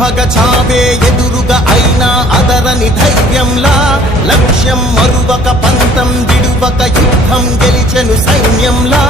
భగ చావే ఎదురుగా అయినా అదరని ధైర్యంలా లక్ష్యం మరువక పంతం విడువక యుద్ధం గెలిచెను సైన్యంలా